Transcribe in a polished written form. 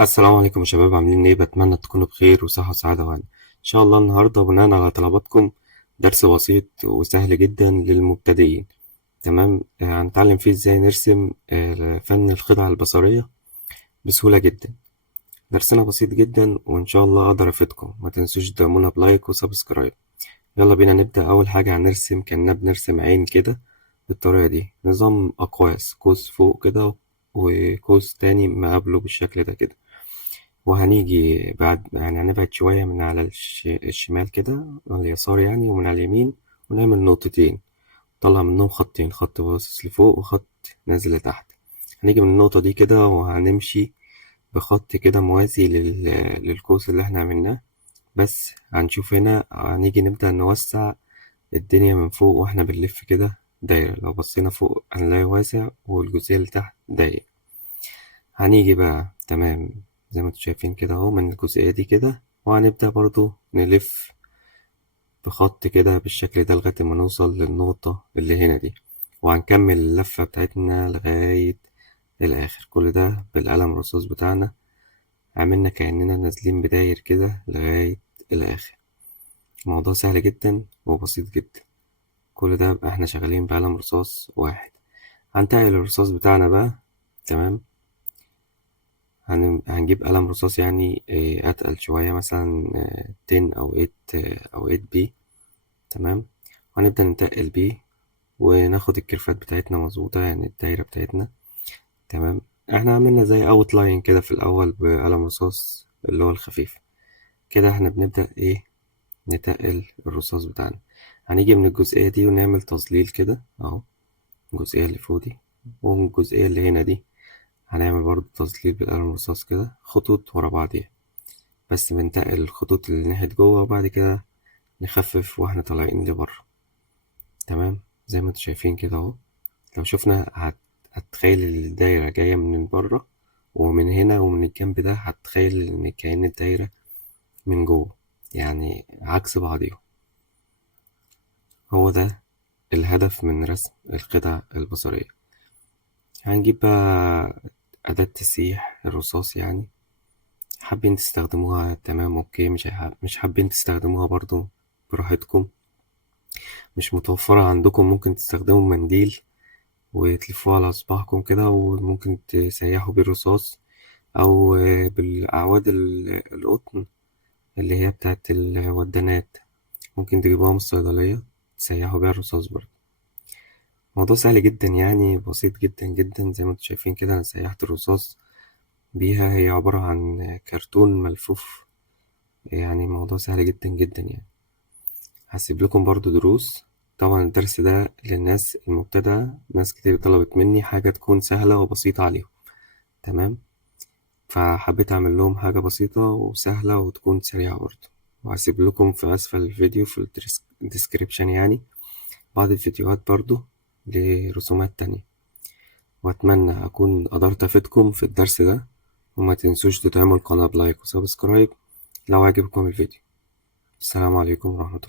السلام عليكم يا شباب، عاملين ايه؟ بتمنى تكونوا بخير وصحة وسعادة وهنا ان شاء الله. النهاردة بناء على طلباتكم درس بسيط وسهل جدا للمبتدئين. تمام. هنتعلم فيه ازاي نرسم فن الخدع البصرية بسهولة جدا. درسنا بسيط جدا وان شاء الله اقدر افيدكم. ما تنسوش تدعمونا بلايك وسبسكرايب. يلا بينا نبدأ. اول حاجة هنرسم كأننا بنرسم عين كده بالطريقة دي، نظام اقواس، قوس فوق كده وقوس تاني مقابله بالشكل ده كده. وهنيجي بعد يعني هنبعد شوية من على الشمال كده، على اليسار يعني، ومن على اليمين، ونعمل نقطتين طلع منهم خطين، خط باصص لفوق وخط نازل لتحت. هنيجي من النقطة دي كده وهنمشي بخط كده موازي للقوس اللي احنا عملناه. بس هنشوف هنا هنيجي نبدأ نوسع الدنيا من فوق واحنا بنلف كده دايرة. لو بصينا فوق هنلاقي واسع والجزء اللي تحت ضيق. هنيجي بقى تمام زي ما انتوا شايفين كده اهو من الجزئية دي كده، وهنبدأ برضو نلف بخط كده بالشكل ده لغاية ما نوصل للنقطة اللي هنا دي، وهنكمل اللفة بتاعتنا لغاية الآخر. كل ده بالقلم الرصاص بتاعنا، عملنا كأننا نازلين بداير كده لغاية الآخر. الموضوع سهل جدا وبسيط جدا. كل ده بقى احنا شغالين بقلم رصاص واحد. هنتقل الرصاص بتاعنا بقى. تمام. هنجيب قلم رصاص يعني أتقل شوية، مثلا 10 أو 8 أو 8 بي. تمام. وهنبدأ نتقل بيه وناخد الكيرفات بتاعتنا مظبوطة، يعني الدايرة بتاعتنا. تمام. احنا عملنا زي اوت لاين كده في الأول بقلم رصاص اللي هو الخفيف كده. احنا بنبدأ ايه؟ نتقل الرصاص بتاعنا. هنيجي من الجزئية دي ونعمل تظليل كده اهو، الجزئية اللي فوق دي ومن الجزئية اللي هنا دي هنعمل برضه تظليل بالقلم الرصاص كده، خطوط ورا بعضيها. بس بنتقل الخطوط اللي ناحية جوه وبعد كده نخفف واحنا طالعين لبره. تمام. زي ما انتوا شايفين كده اهو. لو شفنا هتخيل الدايرة جاية من بره، ومن هنا ومن الجنب ده هتخيل إن كأن الدايرة من جوه، يعني عكس بعضيهم. هو ده الهدف من رسم الخدع البصرية. هنجيب بقى أداة تسيح الرصاص يعني. حابين تستخدموها تمام اوكي، مش حابين تستخدموها برضو براحتكم. مش متوفرة عندكم ممكن تستخدموا منديل وتلفوه على صباعكم كده، وممكن تسيحوا بيه الرصاص، أو بالأعواد القطن اللي هي بتاعت الودانات، ممكن تجيبوها من الصيدلية تسيحوا بيها الرصاص برضه. موضوع سهل جدا يعني، بسيط جدا جدا. زي ما انتوا شايفين كده أنا سيحت الرصاص بيها. هي عبارة عن كرتون ملفوف، يعني موضوع سهل جدا جدا يعني. هسيب لكم برضو دروس. طبعا الدرس ده للناس المبتدئة، ناس كتير طلبت مني حاجة تكون سهلة وبسيطة عليهم. تمام. فحبيت أعمل لهم حاجة بسيطة وسهلة وتكون سريعة برضه. وهسيب لكم في أسفل الفيديو في الديسكريبشن يعني بعض الفيديوهات برضه لرسومات تانية. وأتمنى أكون قدرت أفيدكم في الدرس ده. وما تنسوش تدعموا القناة بلايك وسبسكرايب لو عجبكم الفيديو. السلام عليكم ورحمة الله.